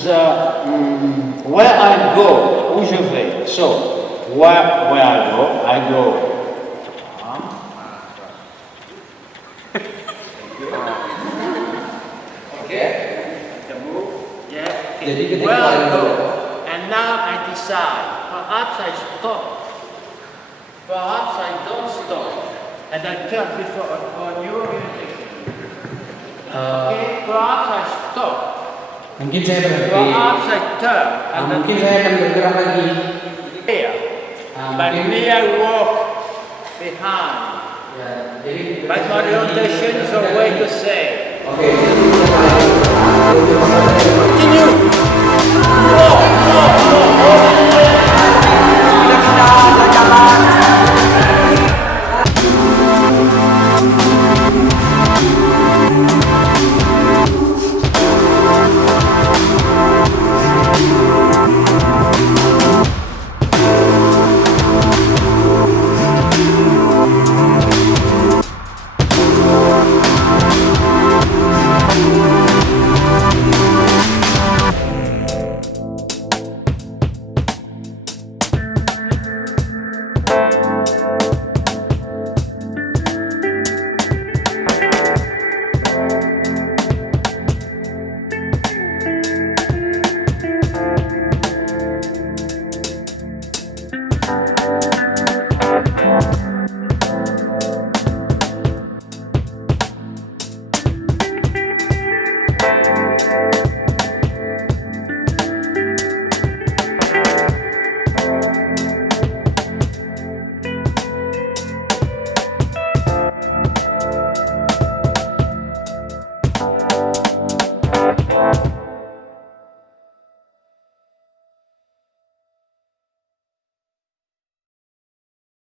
is where I go, où je vais. So, where I go. Okay? The move. Yeah. Jadi Where I ketika go. And now I decide. Perhaps I stop. Perhaps I don't stop. And I turn before on your orientation. Okay? Perhaps I stop. mungkin saya berhenti. Perhaps I turn. And Mungkin saya akan bergerak lagi. Here. But Mungkin me I walk behind. ya, jadi But orientation is a way to say. Oke. Continue.